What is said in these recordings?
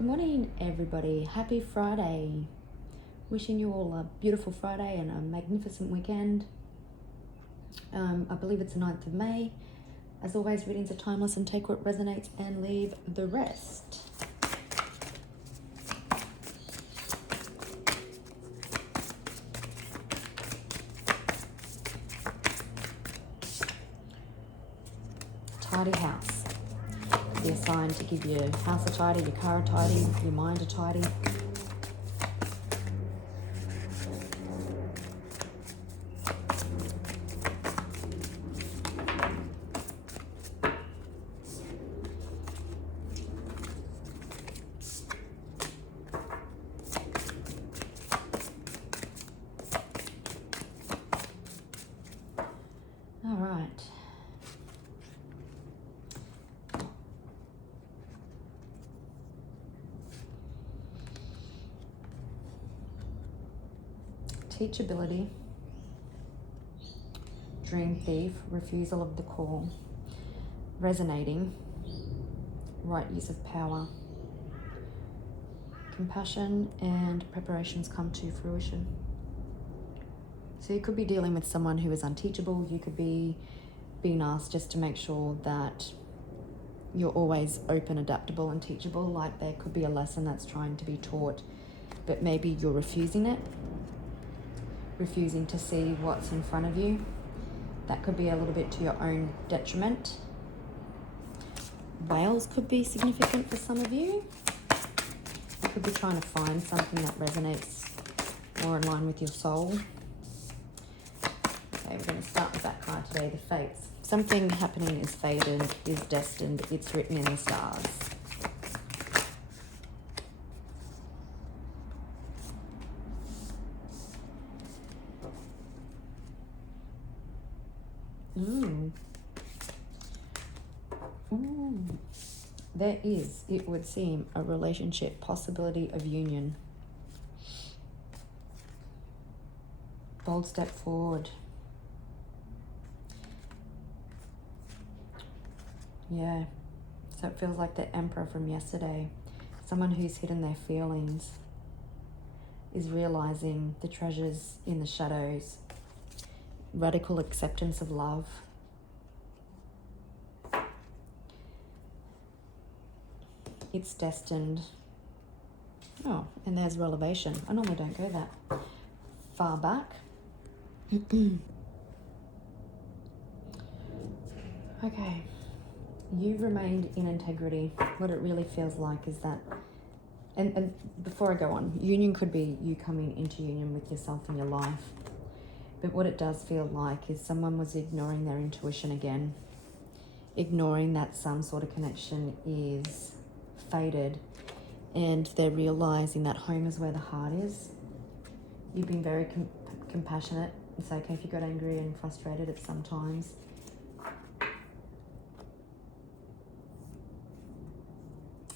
Good morning, everybody. Happy Friday. Wishing you all a beautiful Friday and a magnificent weekend. I believe it's the 9th of May. As always, readings are timeless and take what resonates and leave the rest. Tidy house. Be a sign to give your house a tidy, your car a tidy, your mind a tidy. All right. Teachability, dream thief, refusal of the call, resonating, right use of power, compassion, and preparations come to fruition. So you could be dealing with someone who is unteachable. You could be being asked just to make sure that you're always open, adaptable, and teachable. Like there could be a lesson that's trying to be taught, but maybe you're refusing it. Refusing to see what's in front of you. That could be a little bit to your own detriment. Whales could be significant for some of you. You could be trying to find something that resonates more in line with your soul. Okay, we're going to start with that card today, the Fates. Something happening is fated, is destined, it's written in the stars. There is, it would seem, a relationship, possibility of union. Bold step forward. Yeah, so it feels like the Emperor from yesterday. Someone who's hidden their feelings is realizing the treasures in the shadows. Radical acceptance of love. It's destined. Oh, and there's relevation. I normally don't go that far back. Okay. You've remained in integrity. What it really feels like is that, and before I go on, union could be you coming into union with yourself in your life. But what it does feel like is someone was ignoring their intuition again. Ignoring that some sort of connection is faded, and they're realizing that home is where the heart is. You've been very compassionate. It's okay if you got angry and frustrated at some times.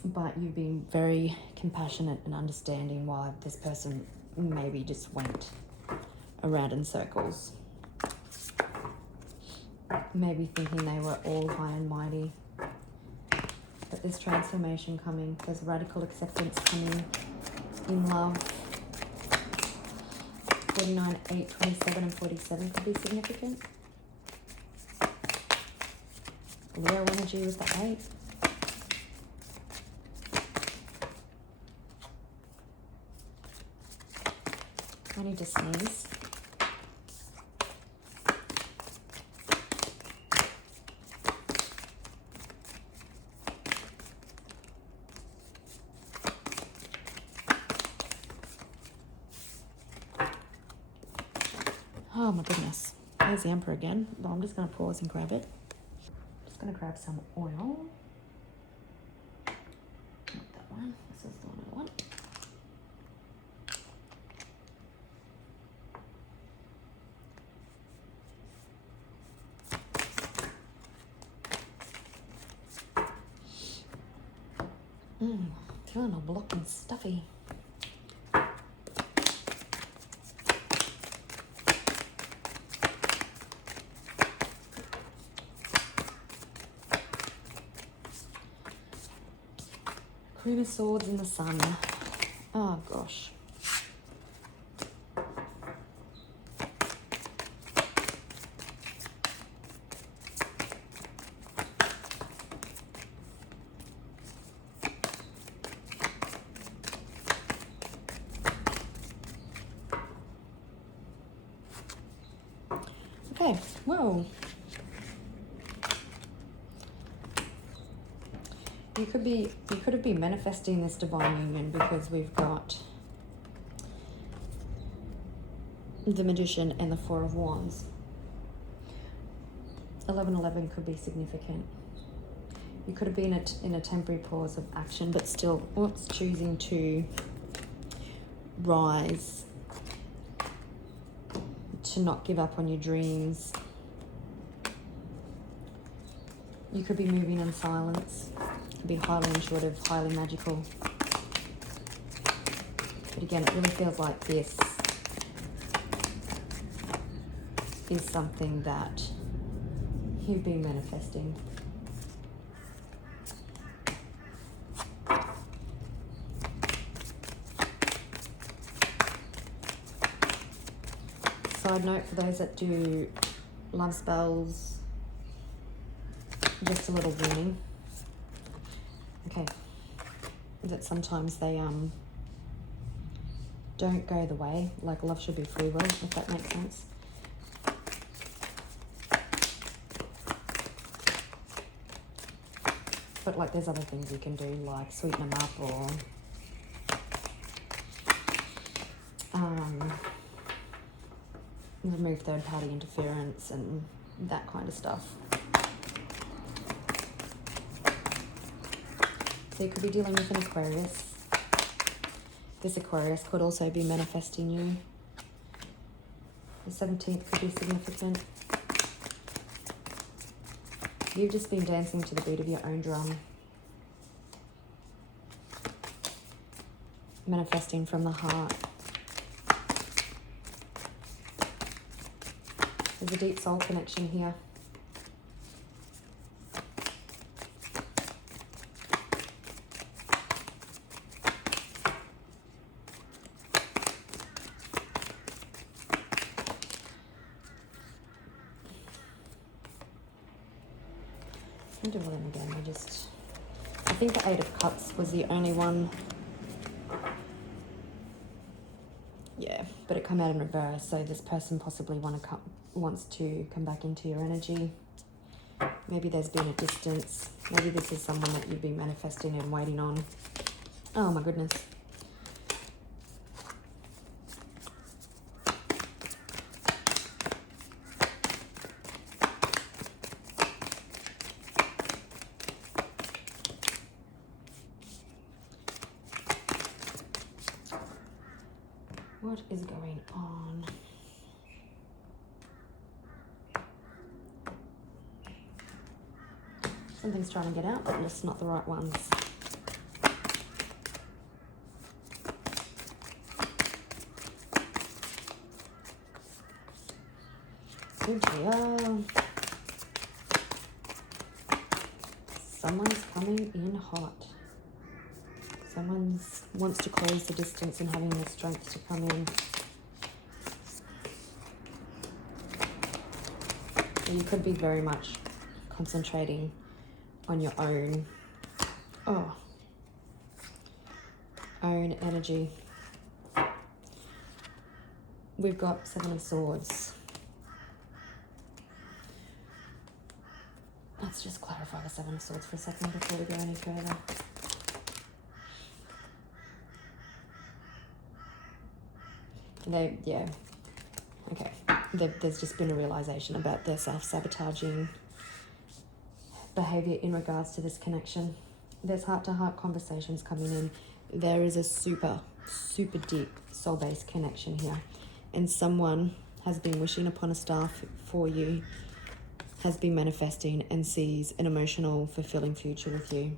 But you've been very compassionate and understanding why this person maybe just went around in circles. Maybe thinking they were all high and mighty. But there's transformation coming. There's radical acceptance coming in love. 49, 8, 27, and 47 could be significant. Leo energy was the 8. I need to sneeze. Oh my goodness. There's the Emperor again. But I'm just going to pause and grab it. Just going to grab some oil. Not that one. This is the one I want. Feeling all blocked and stuffy. Queen of Swords and the Sun. Oh, gosh. Okay, well, you could have been manifesting this divine union, because we've got the Magician and the Four of Wands. 1111 could be significant. You could have been in a temporary pause of action, but still choosing to rise, to not give up on your dreams. You could be moving in silence. Could be highly intuitive, highly magical. But again, it really feels like this is something that you've been manifesting. Side note for those that do love spells, just a little warning. Okay, that sometimes they don't go the way. Like, love should be free will, if that makes sense. But like, there's other things you can do, like sweeten them up, or remove third-party interference and that kind of stuff. So you could be dealing with an Aquarius. This Aquarius could also be manifesting you. The 17th could be significant. You've just been dancing to the beat of your own drum. Manifesting from the heart. There's a deep soul connection here. I'll do them again. I think the Eight of Cups was the only one. Yeah, but it came out in reverse, so this person possibly wants to come back into your energy. Maybe there's been a distance. Maybe this is someone that you've been manifesting and waiting on. Oh my goodness. What is going on? Something's trying to get out, but it's not the right ones. Oh dear. Someone's coming in hot. Someone wants to close the distance and having the strength to come in. You could be very much concentrating on your own energy. We've got Seven of Swords. Let's just clarify the Seven of Swords for a second before we go any further. Okay. There's just been a realization about their self-sabotaging behavior in regards to this connection. There's heart-to-heart conversations coming in. There is a super, super deep soul-based connection here. And someone has been wishing upon a star for you, has been manifesting and sees an emotional, fulfilling future with you.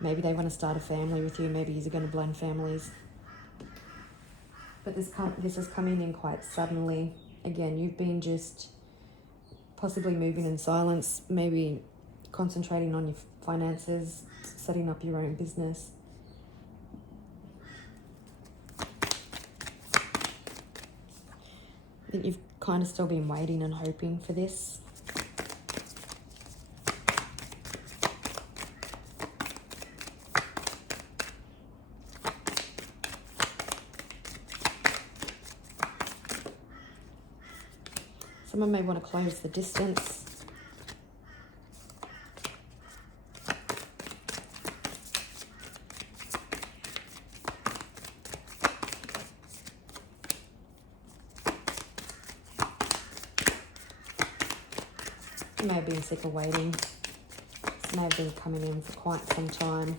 Maybe they want to start a family with you. Maybe you're going to blend families. But this is coming in quite suddenly. Again, you've been just possibly moving in silence, maybe concentrating on your finances, setting up your own business. I think you've kind of still been waiting and hoping for this. Someone may want to close the distance. You may have been sick of waiting. This may have been coming in for quite some time.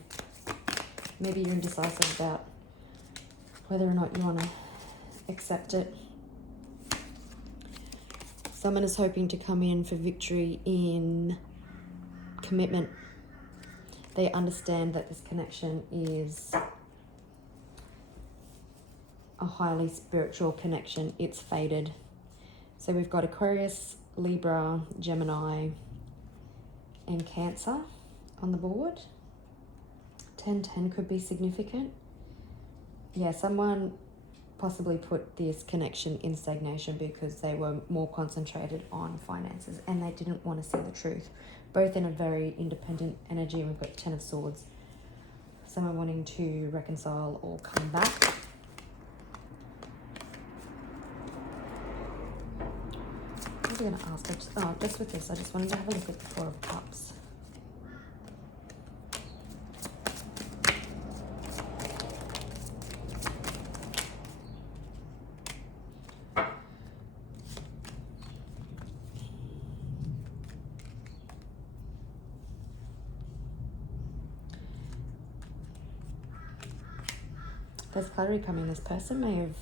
Maybe you're indecisive about whether or not you want to accept it. Someone is hoping to come in for victory in commitment. They understand that this connection is a highly spiritual connection. It's fated. So we've got Aquarius, Libra, Gemini, and Cancer on the board. 10-10 could be significant. Yeah, someone possibly put this connection in stagnation because they were more concentrated on finances and they didn't want to see the truth. Both in a very independent energy, and we've got the 10 of Swords. Someone wanting to reconcile or come back. What are we going to ask? Just with this, I just wanted to have a look at the Four of Cups. There's clarity coming. This person may have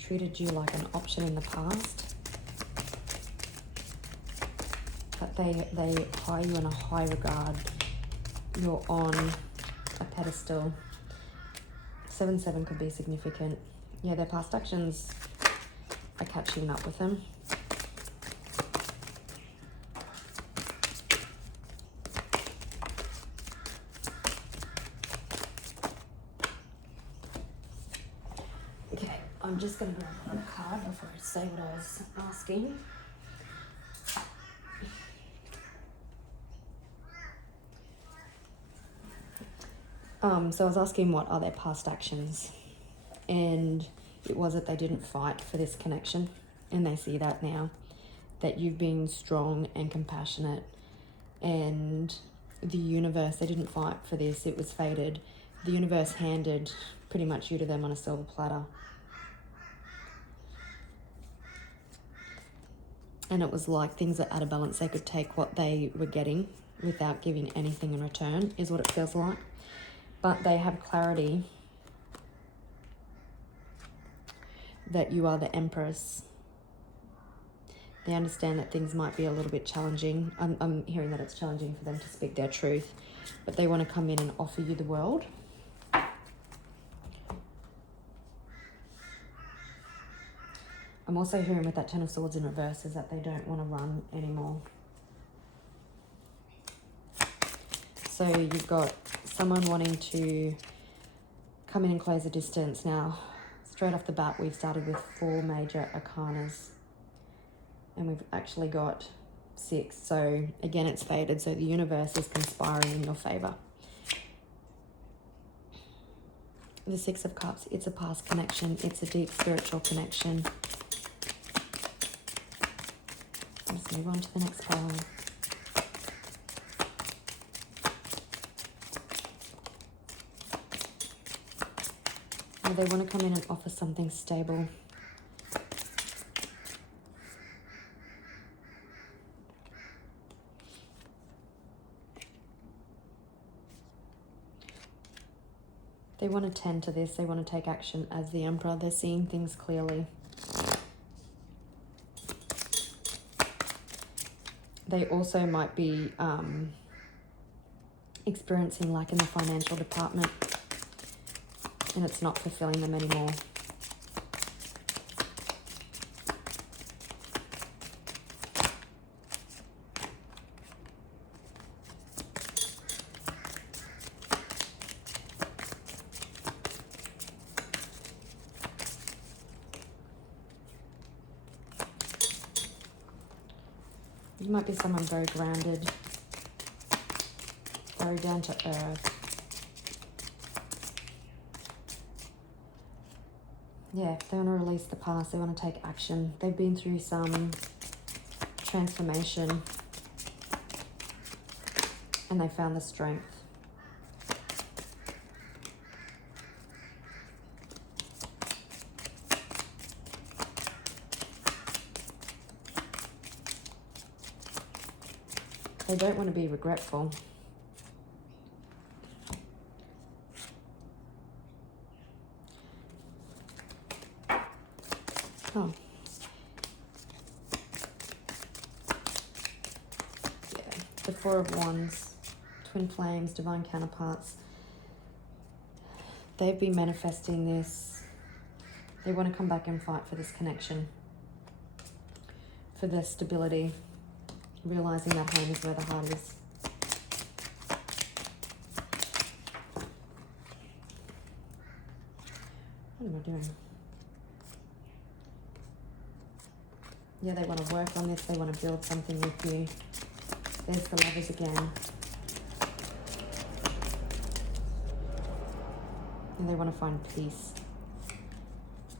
treated you like an option in the past, but they high you in a high regard. You're on a pedestal. 7-7 could be significant. Yeah, their past actions are catching up with them. I'm just going to grab another card before I say what I was asking. So I was asking what are their past actions, and it was that they didn't fight for this connection, and they see that now, that you've been strong and compassionate, and the universe, they didn't fight for this, it was fated. The universe handed pretty much you to them on a silver platter. And it was like things are out of balance. They could take what they were getting without giving anything in return, is what it feels like. But they have clarity that you are the Empress. They understand that things might be a little bit challenging. I'm hearing that it's challenging for them to speak their truth, but they want to come in and offer you the world. I'm also hearing with that 10 of Swords in reverse is that they don't want to run anymore. So you've got someone wanting to come in and close the distance. Now, straight off the bat, we've started with 4 major arcanas. And we've actually got 6. So again, it's fated. So the universe is conspiring in your favor. The 6 of Cups, it's a past connection. It's a deep spiritual connection. Let's move on to the next pile. They want to come in and offer something stable. They want to tend to this. They want to take action as the Emperor. They're seeing things clearly. They also might be experiencing lack in the financial department, and it's not fulfilling them anymore. You might be someone very grounded, very down to earth. Yeah, they want to release the past. They want to take action. They've been through some transformation and they found the strength. They don't want to be regretful. Oh. Yeah, the Four of Wands, twin flames, divine counterparts. They've been manifesting this. They want to come back and fight for this connection, for the stability, realizing that home is where the heart is. What am I doing? Yeah, they want to work on this. They want to build something with you. There's the Lovers again. And they want to find peace.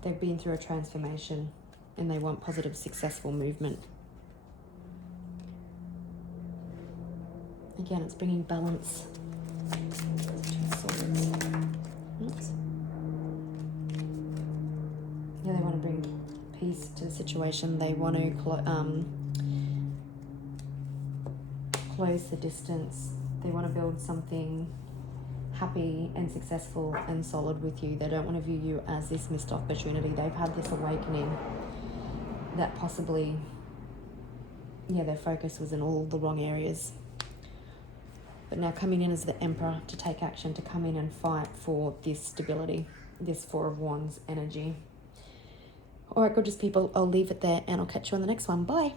They've been through a transformation and they want positive, successful movement. Again, it's bringing balance. Oops. Yeah, they want to bring peace to the situation. They want to close the distance. They want to build something happy and successful and solid with you. They don't want to view you as this missed opportunity. They've had this awakening that possibly, yeah, their focus was in all the wrong areas. But now coming in as the Emperor to take action, to come in and fight for this stability, this Four of Wands energy. All right, gorgeous people, I'll leave it there and I'll catch you on the next one. Bye.